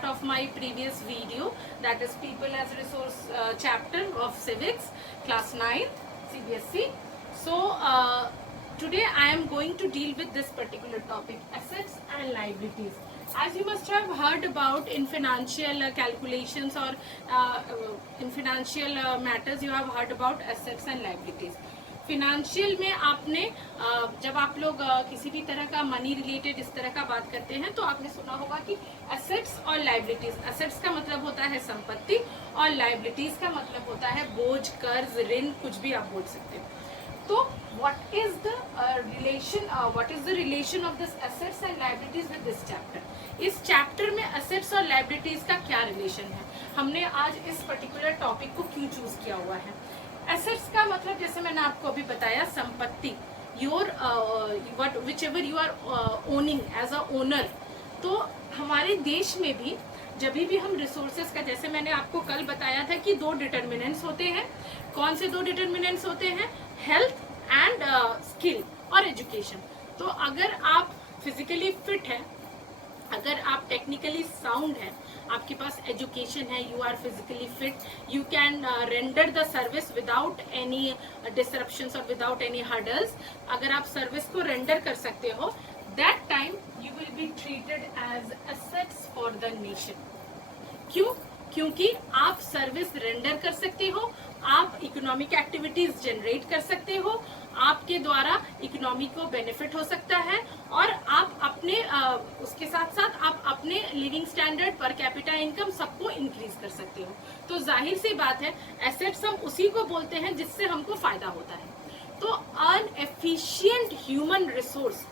part of my previous video, that is People as Resource chapter of Civics, class 9, CBSE. So today I am going to deal with this particular topic, assets and liabilities. As you must have heard about in financial calculations or in financial matters, you have heard about assets and liabilities. Financial में आपने जब आप लोग किसी भी तरह का money related इस तरह का बात करते हैं तो आपने सुना होगा कि एसेट्स और लायबिलिटीज. एसेट्स का मतलब होता है संपत्ति और लायबिलिटीज का मतलब होता है बोझ, कर्ज, ऋण, कुछ भी आप बोल सकते हो. तो what is the relation of this assets and liabilities with this chapter. इस चैप्टर में एसेट्स और लायबिलिटीज का क्या रिलेशन है, हमने आज इस पर्टिकुलर टॉपिक को क्यों चूज किया हुआ है. एसेट्स का मतलब जैसे मैंने आपको अभी बताया, संपत्ति, your whichever you are owning as a owner. तो हमारे देश में भी जब भी हम रिसोर्सेज का, जैसे मैंने आपको कल बताया था कि दो डिटर्मिनेंट्स होते हैं. कौन से दो डिटर्मिनेंट्स होते हैं? हेल्थ एंड स्किल और एजुकेशन. तो अगर आप फिजिकली फिट हैं, अगर आप टेक्निकली साउंड है, आपके पास एजुकेशन है, you are physically fit, you can render the service without any disruptions और विदाउट एनी हर्डल्स. अगर आप सर्विस को रेंडर कर सकते हो, that time you will be treated as assets for the nation. क्यों? क्योंकि आप सर्विस रेंडर कर सकते हो, आप इकोनॉमिक एक्टिविटीज जनरेट कर सकते हो, आपके द्वारा इकोनॉमी को बेनिफिट हो सकता है और आप अपने उसके साथ साथ आप अपने living standard, per capita income सबको इंक्रीज कर सकते हो. तो जाहिर सी बात है, एसेट्स हम उसी को बोलते हैं जिससे हमको फायदा होता है. तो an efficient human resource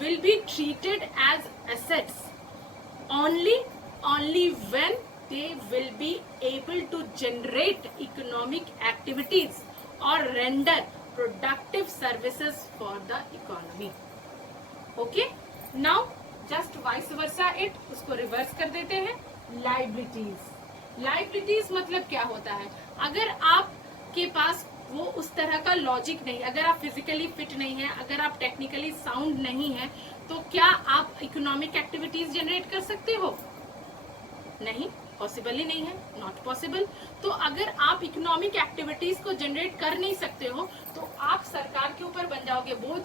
will be treated as assets only when they will be able to generate economic activities or render productive services for the economy. Okay, now just vice versa it, उसको reverse कर देते हैं. Liabilities मतलब क्या होता है? अगर आपके पास वो उस तरह का लॉजिक नहीं, अगर आप फिजिकली फिट नहीं है, अगर आप टेक्निकली साउंड नहीं है, तो क्या आप इकोनॉमिक एक्टिविटीज जनरेट कर सकते हो? नहीं, पॉसिबल ही नहीं है, नॉट पॉसिबल. तो अगर आप इकोनॉमिक एक्टिविटीज को जनरेट कर नहीं सकते हो तो आप सरकार के ऊपर बन जाओगे बोझ.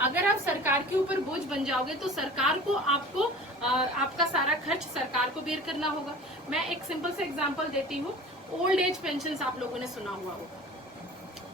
अगर आप सरकार के ऊपर बोझ बन जाओगे तो सरकार को आपको आपका सारा खर्च सरकार को बेयर करना होगा. मैं एक सिंपल से एग्जांपल देती हूँ. ओल्ड एज पेंशन आप लोगों ने सुना हुआ होगा.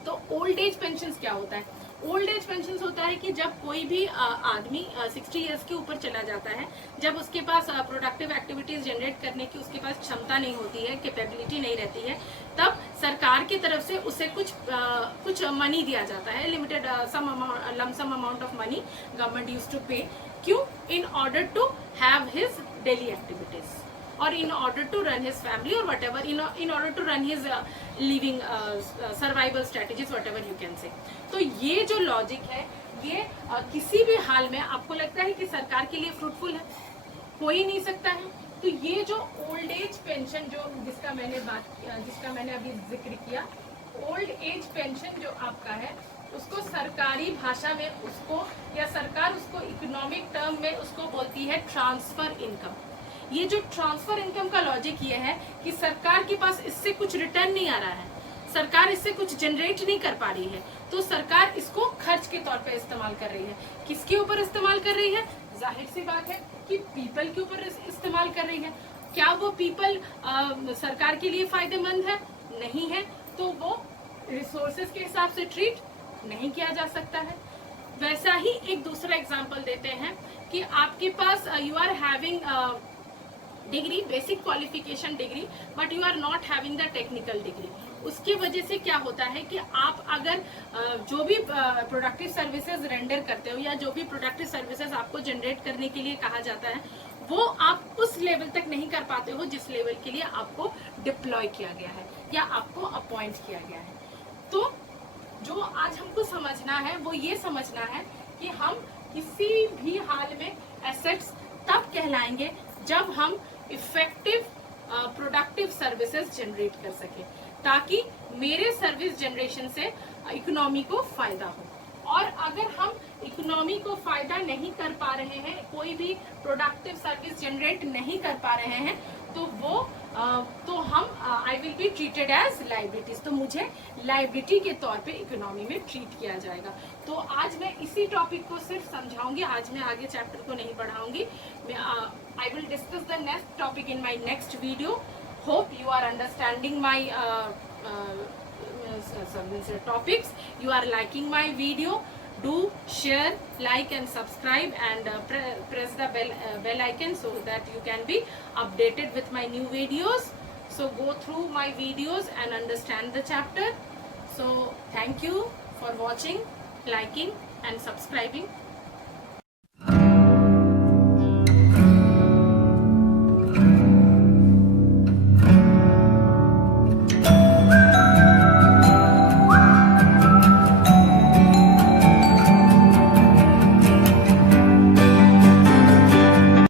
तो ओल्ड एज पेंशन क्या होता है? ओल्ड एज पेंशन होता है कि जब कोई भी आदमी 60 इयर्स के ऊपर चला जाता है, जब उसके पास प्रोडक्टिव एक्टिविटीज जनरेट करने की उसके पास क्षमता नहीं होती है, कैपेबिलिटी नहीं रहती है, तब सरकार की तरफ से उसे कुछ मनी दिया जाता है, limited lump sum amount of money government used to pay. क्यों? In order to have his daily activities or in order to run his family or whatever, in order to run his living survival strategies, whatever you can say. तो ये जो logic है, ये किसी भी हाल में आपको लगता है कि सरकार के लिए फ्रूटफुल है? हो ही नहीं सकता है. तो ये जो ओल्ड एज पेंशन जिसका मैंने अभी जिक्र किया, ओल्ड एज पेंशन जो आपका है, उसको सरकारी भाषा में उसको, या सरकार उसको इकोनॉमिक टर्म में उसको बोलती है ट्रांसफर इनकम. ये जो ट्रांसफर इनकम का लॉजिक ये है कि सरकार के पास इससे कुछ रिटर्न नहीं आ रहा है, सरकार इससे कुछ जनरेट नहीं कर पा रही है, तो सरकार इसको खर्च के तौर पे इस्तेमाल कर रही है. किसके ऊपर इस्तेमाल कर रही है? जाहिर सी बात है कि पीपल के ऊपर इस्तेमाल कर रही है. क्या वो पीपल सरकार के लिए फायदेमंद है? नहीं है. तो वो रिसोर्सेज के हिसाब से ट्रीट नहीं किया जा सकता है. वैसा ही एक दूसरा एग्जाम्पल देते हैं कि आपके पास you are having degree, basic qualification degree, but you are not having the technical degree. उसकी वजह से क्या होता है कि आप अगर जो भी प्रोडक्टिव सर्विसेज रेंडर करते हो या जो भी प्रोडक्टिव सर्विसेज आपको जनरेट करने के लिए कहा जाता है, वो आप उस लेवल तक नहीं कर पाते हो जिस लेवल के लिए आपको डिप्लॉय किया गया है या आपको अपॉइंट किया गया है. तो जो आज हमको समझना है वो ये समझना है कि हम किसी भी हाल में एसेट्स तब कहलाएंगे जब हम इफेक्टिव प्रोडक्टिव सर्विसेज जनरेट कर सके, ताकि मेरे सर्विस जनरेशन से इकोनॉमी को फायदा हो. और अगर हम इकोनॉमी को फायदा नहीं कर पा रहे हैं, कोई भी प्रोडक्टिव सर्विस जनरेट नहीं कर पा रहे हैं, तो वो तो हम I will be treated as liabilities, तो मुझे लाइबिलिटी के तौर पे इकोनॉमी में ट्रीट किया जाएगा। तो आज मैं इसी टॉपिक को सिर्फ समझाऊंगी, आज मैं आगे चैप्टर को नहीं बढ़ाऊंगी। I will discuss the next topic in my next video. Hope you are understanding my topics, you are liking my video. Do share, like and subscribe, and press the bell icon so that you can be updated with my new videos. So go through my videos and understand the chapter. So thank you for watching, liking and subscribing